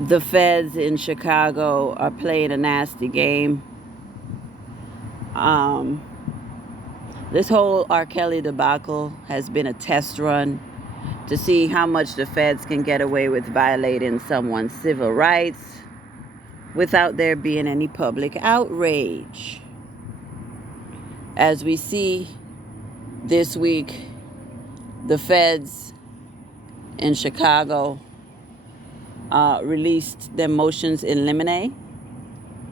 The feds in Chicago are playing a nasty game. Um, this whole R. Kelly debacle has been a test run to see how much the feds can get away with violating someone's civil rights without there being any public outrage. As we see this week, the feds in Chicago released their motions in limine,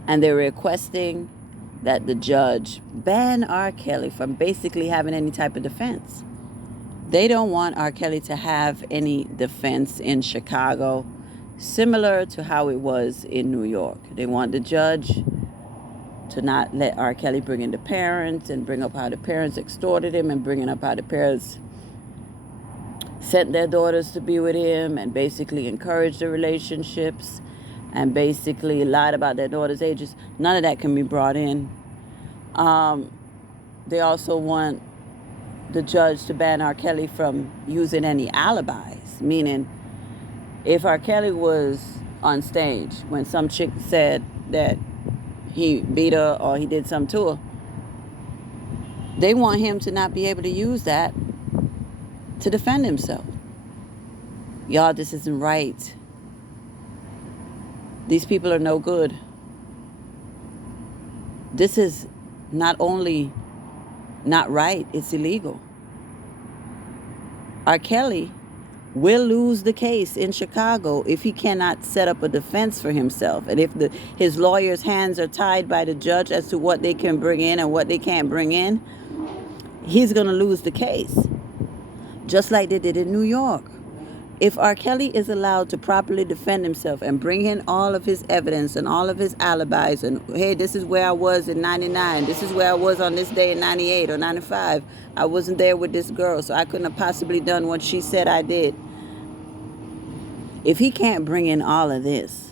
and they're requesting that the judge ban R. Kelly from basically having any type of defense. They don't want R. Kelly to have any defense in Chicago, similar to how it was in New York. They want the judge to not let R. Kelly bring in the parents and bring up how the parents extorted him and bringing up how the parents sent their daughters to be with him and basically encouraged the relationships and basically lied about their daughters' ages. None of that can be brought in. They also want the judge to ban R. Kelly from using any alibis, meaning if R. Kelly was on stage when some chick said that he beat her or he did something to her, they want him to not be able to use that to defend himself. Y'all, this isn't right. These people are no good. This is not only not right, it's illegal. R. Kelly will lose the case in Chicago if he cannot set up a defense for himself. And if his lawyer's hands are tied by the judge as to what they can bring in and what they can't bring in, he's going to lose the case. Just like they did in New York. If R. Kelly is allowed to properly defend himself and bring in all of his evidence and all of his alibis and, hey, this is where I was in 99, this is where I was on this day in 98 or 95, I wasn't there with this girl, so I couldn't have possibly done what she said I did. If he can't bring in all of this,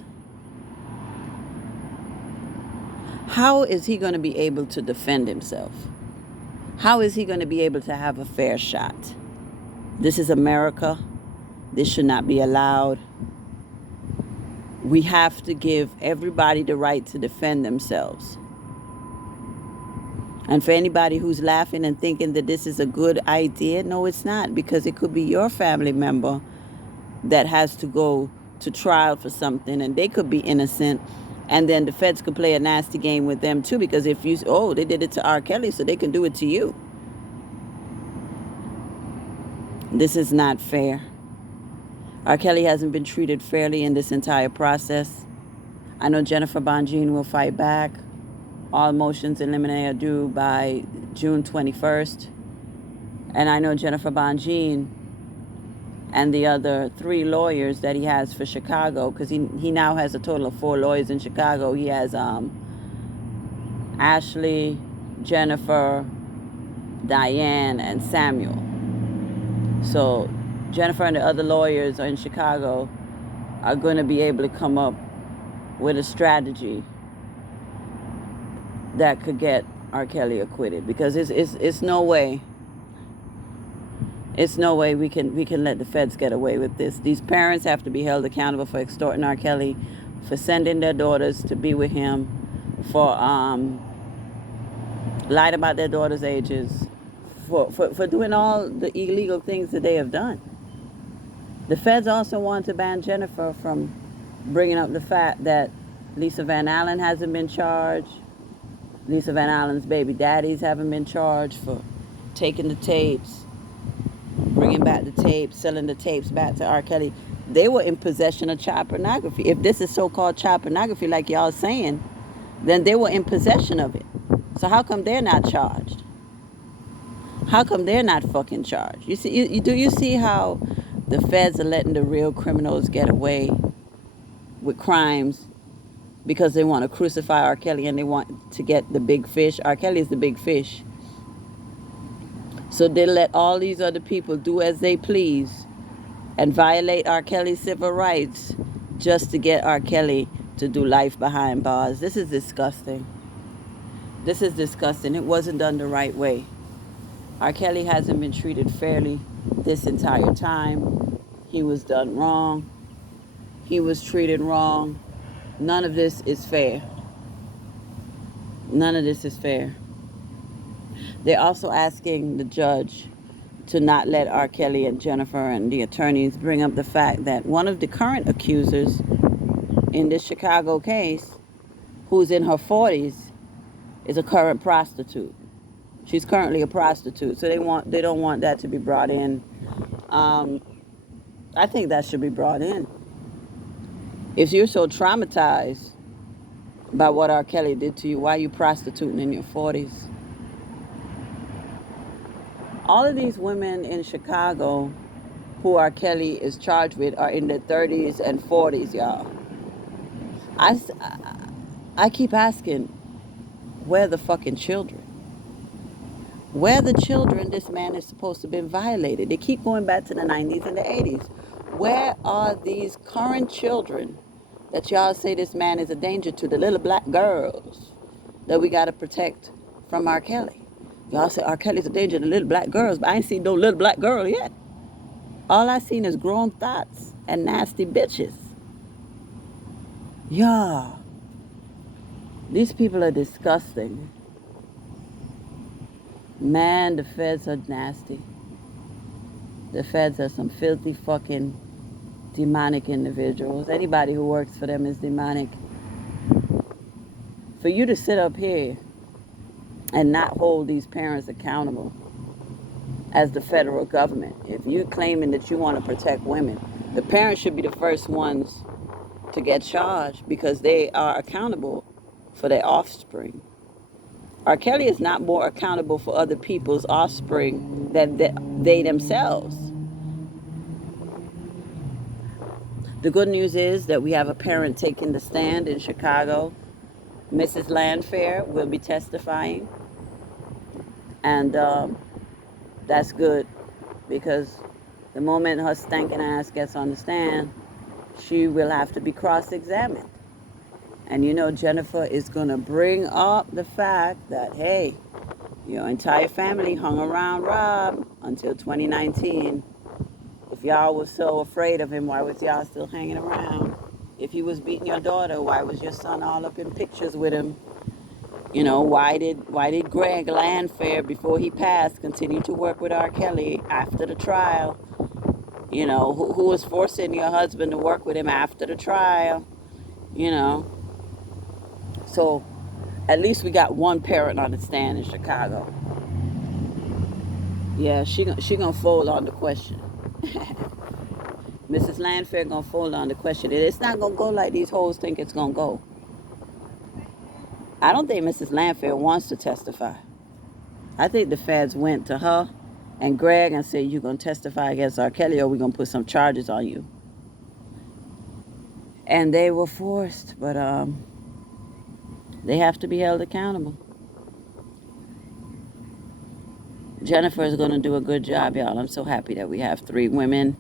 how is he going to be able to defend himself? How is he going to be able to have a fair shot? This is America. This should not be allowed. We have to give everybody the right to defend themselves. And for anybody who's laughing and thinking that this is a good idea, no, it's not, because it could be your family member that has to go to trial for something and they could be innocent. And then the feds could play a nasty game with them too, because if you, oh, they did it to R. Kelly, so they can do it to you. This is not fair. R. Kelly hasn't been treated fairly in this entire process. I know Jennifer Bonjean will fight back. All motions in limine are due by June 21st. And I know Jennifer Bonjean and the other 3 lawyers that he has for Chicago, because he now has a total of 4 lawyers in Chicago. He has Ashley, Jennifer, Diane, and Samuel. So Jennifer and the other lawyers in Chicago are going to be able to come up with a strategy that could get R. Kelly acquitted, because it's no way. It's no way we can let the feds get away with this. These parents have to be held accountable for extorting R. Kelly, for sending their daughters to be with him, for lied about their daughters' ages, for doing all the illegal things that they have done. The feds also want to ban Jennifer from bringing up the fact that Lisa Van Allen hasn't been charged. Lisa Van Allen's baby daddies haven't been charged for taking the tapes, bringing back the tapes, selling the tapes back to R. Kelly. They were in possession of child pornography. If this is so-called child pornography like y'all saying, then they were in possession of it. So how come they're not charged? How come they're not fucking charged? You see, do you see how the feds are letting the real criminals get away with crimes because they want to crucify R. Kelly and they want to get the big fish? R. Kelly is the big fish. So they let all these other people do as they please and violate R. Kelly's civil rights just to get R. Kelly to do life behind bars. This is disgusting. This is disgusting. It wasn't done the right way. R. Kelly hasn't been treated fairly this entire time. He was done wrong. he was treated wrong. None of this is fair. None of this is fair. They're also asking the judge to not let R. Kelly and Jennifer and the attorneys bring up the fact that one of the current accusers in this Chicago case, who's in her 40s, is a current prostitute. She's currently a prostitute, so they don't want that to be brought in. I think that should be brought in. If you're so traumatized by what R. Kelly did to you, why are you prostituting in your 40s? All of these women in Chicago who R. Kelly is charged with are in their 30s and 40s, y'all. I keep asking, where are the fucking children? Where are the children this man is supposed to have been violated? They keep going back to the 90s and the 80s. Where are these current children that y'all say this man is a danger to, the little black girls that we got to protect from R. Kelly? Y'all say R. Kelly's a danger to little black girls, but I ain't seen no little black girl yet. All I seen is grown thoughts and nasty bitches. Yeah. These people are disgusting. Man, the feds are nasty. The feds are some filthy fucking demonic individuals. Anybody who works for them is demonic. For you to sit up here and not hold these parents accountable as the federal government, if you're claiming that you want to protect women, the parents should be the first ones to get charged because they are accountable for their offspring. R. Kelly is not more accountable for other people's offspring than they themselves. The good news is that we have a parent taking the stand in Chicago. Mrs. Landfair will be testifying. And that's good because the moment her stinking ass gets on the stand, she will have to be cross-examined. And you know Jennifer is going to bring up the fact that, hey, your entire family hung around Rob until 2019. If y'all was so afraid of him, why was y'all still hanging around? If he was beating your daughter, why was your son all up in pictures with him? You know, why did Greg Landfair, before he passed, continue to work with R. Kelly after the trial? You know, who was forcing your husband to work with him after the trial? You know. So, at least we got one parent on the stand in Chicago. Yeah, she gonna fold on the question. Mrs. Landfair gonna fold on the question. It's not gonna go like these hoes think it's gonna go. I don't think Mrs. Landfair wants to testify. I think the feds went to her and Greg and said, you're gonna testify against R. Kelly or we're gonna put some charges on you. And they were forced, but they have to be held accountable. Jennifer is going to do a good job, y'all. I'm so happy that we have 3 women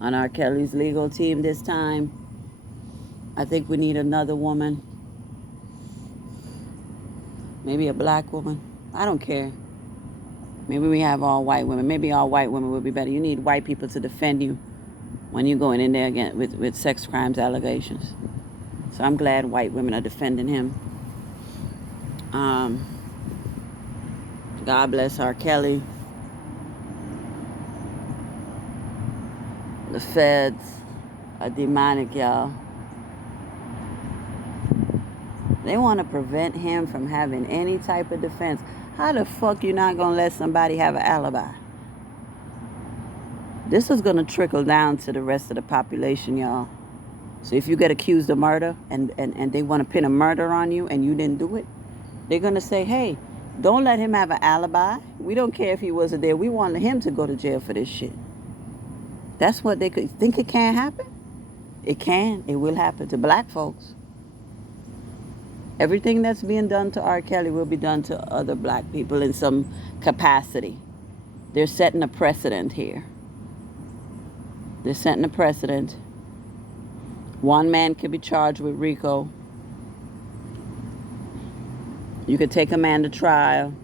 on R. Kelly's legal team this time. I think we need another woman. Maybe a black woman. I don't care. Maybe we have all white women. Maybe all white women would be better. You need white people to defend you when you're going in there again with sex crimes allegations. So I'm glad white women are defending him. God bless R. Kelly. The feds are demonic, y'all. They want to prevent him from having any type of defense. How the fuck you not going to let somebody have an alibi? This is going to trickle down to the rest of the population, y'all. So if you get accused of murder and they want to pin a murder on you and you didn't do it, they're going to say, hey, don't let him have an alibi. We don't care if he wasn't there. We want him to go to jail for this shit. That's what they could think. It can't happen. It can. It will happen to black folks. Everything that's being done to R. Kelly will be done to other black people in some capacity. They're setting a precedent here. They're setting a precedent. One man could be charged with RICO. You could take a man to trial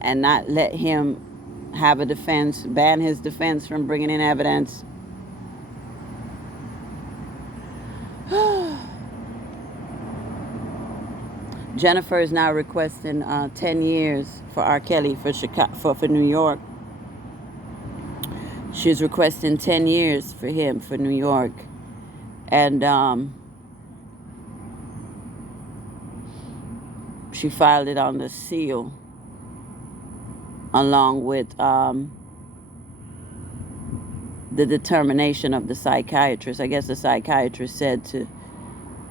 and not let him have a defense, ban his defense from bringing in evidence. Jennifer is now requesting 10 years for R. Kelly for Chicago, for New York. She's requesting 10 years for him for New York. And she filed it on the seal along with the determination of the psychiatrist. I guess the psychiatrist said to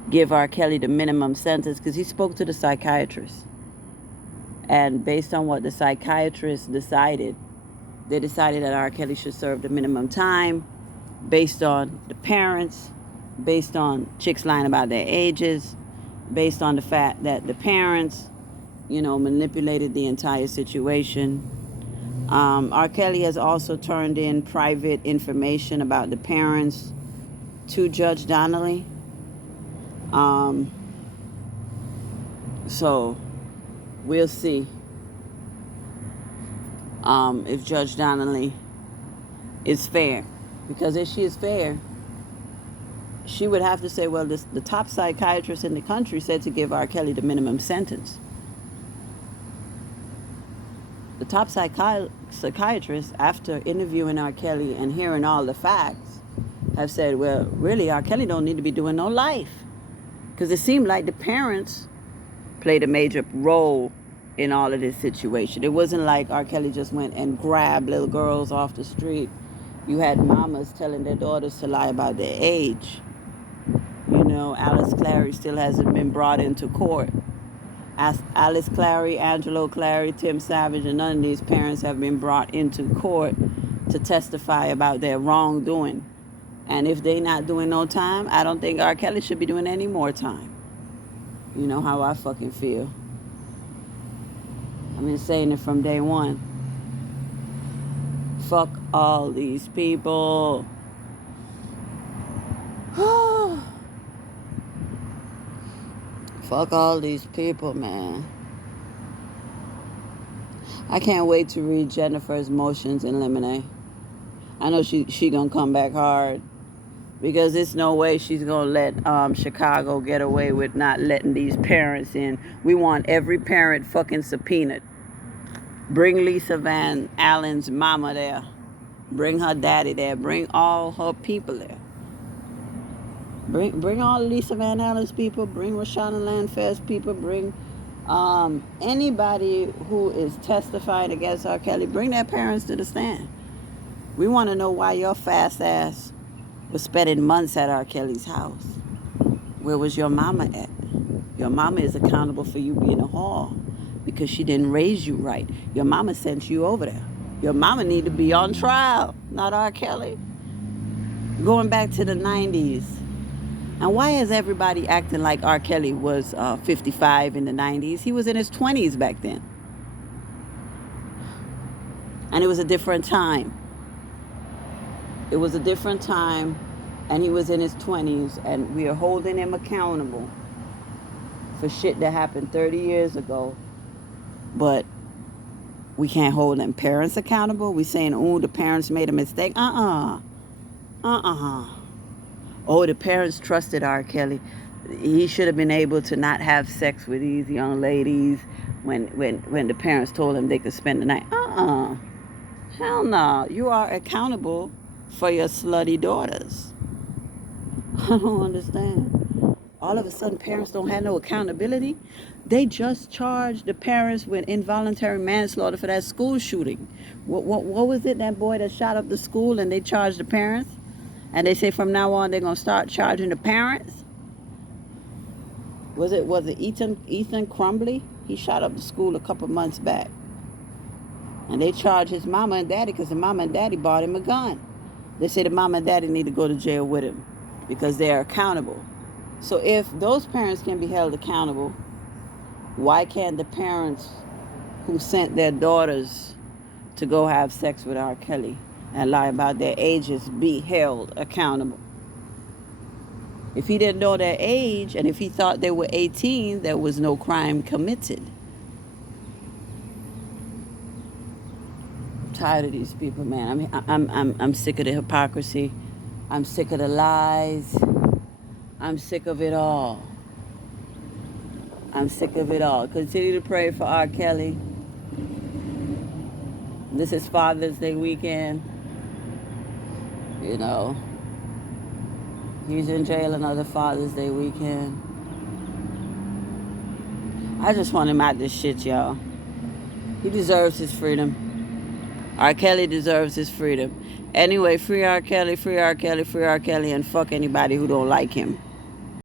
give R. Kelly the minimum sentence because he spoke to the psychiatrist. And based on what the psychiatrist decided, they decided that R. Kelly should serve the minimum time based on the parents, based on chicks lying about their ages, based on the fact that the parents, manipulated the entire situation. R. Kelly has also turned in private information about the parents to Judge Donnelly. So we'll see if Judge Donnelly is fair. Because if she is fair, she would have to say, well, the top psychiatrist in the country said to give R. Kelly the minimum sentence. The top psychiatrist, after interviewing R. Kelly and hearing all the facts, have said, well, really, R. Kelly don't need to be doing no life. Because it seemed like the parents played a major role in all of this situation. It wasn't like R. Kelly just went and grabbed little girls off the street. You had mamas telling their daughters to lie about their age. Alice Clary still hasn't been brought into court. Alice Clary, Angelo Clary, Tim Savage, and none of these parents have been brought into court to testify about their wrongdoing. And if they're not doing no time, I don't think R. Kelly should be doing any more time. You know how I fucking feel. I've been saying it from day one. Fuck all these people. Fuck all these people, man. I can't wait to read Jennifer's motions in limine. I know she gonna come back hard. Because there's no way she's going to let Chicago get away with not letting these parents in. We want every parent fucking subpoenaed. Bring Lisa Van Allen's mama there. Bring her daddy there. Bring all her people there. Bring all Lisa Van Allen's people. Bring Rashana Landfair's people. Bring anybody who is testifying against R. Kelly. Bring their parents to the stand. We want to know why your fast ass was spending months at R. Kelly's house. Where was your mama at? Your mama is accountable for you being a whore because she didn't raise you right. Your mama sent you over there. Your mama need to be on trial, not R. Kelly. Going back to the 90s. And why is everybody acting like R. Kelly was 55 in the 90s? He was in his 20s back then. And it was a different time. It was a different time, and he was in his 20s, and we are holding him accountable for shit that happened 30 years ago. But we can't hold them parents accountable. We saying, oh, the parents made a mistake. Oh, the parents trusted R. Kelly. He should have been able to not have sex with these young ladies when the parents told him they could spend the night. Hell no. You are accountable for your slutty daughters. I don't understand. All of a sudden, parents don't have no accountability. They just charged the parents with involuntary manslaughter for that school shooting. What was it, that boy that shot up the school, and they charged the parents? And they say from now on they're gonna start charging the parents? Was it Ethan Crumbly? He shot up the school a couple months back. And they charged his mama and daddy because the mama and daddy bought him a gun. They say the mama and daddy need to go to jail with him because they are accountable. So if those parents can be held accountable, why can't the parents who sent their daughters to go have sex with R. Kelly and lie about their ages be held accountable? If he didn't know their age and if he thought they were 18, there was no crime committed. Tired of these people, man. I'm sick of the hypocrisy. I'm sick of the lies. I'm sick of it all. I'm sick of it all. Continue to pray for R. Kelly. This is Father's Day weekend. You know, he's in jail another Father's Day weekend. I just want him out this shit, y'all. He deserves his freedom. R. Kelly deserves his freedom. Anyway, free R. Kelly, free R. Kelly, free R. Kelly, and fuck anybody who don't like him.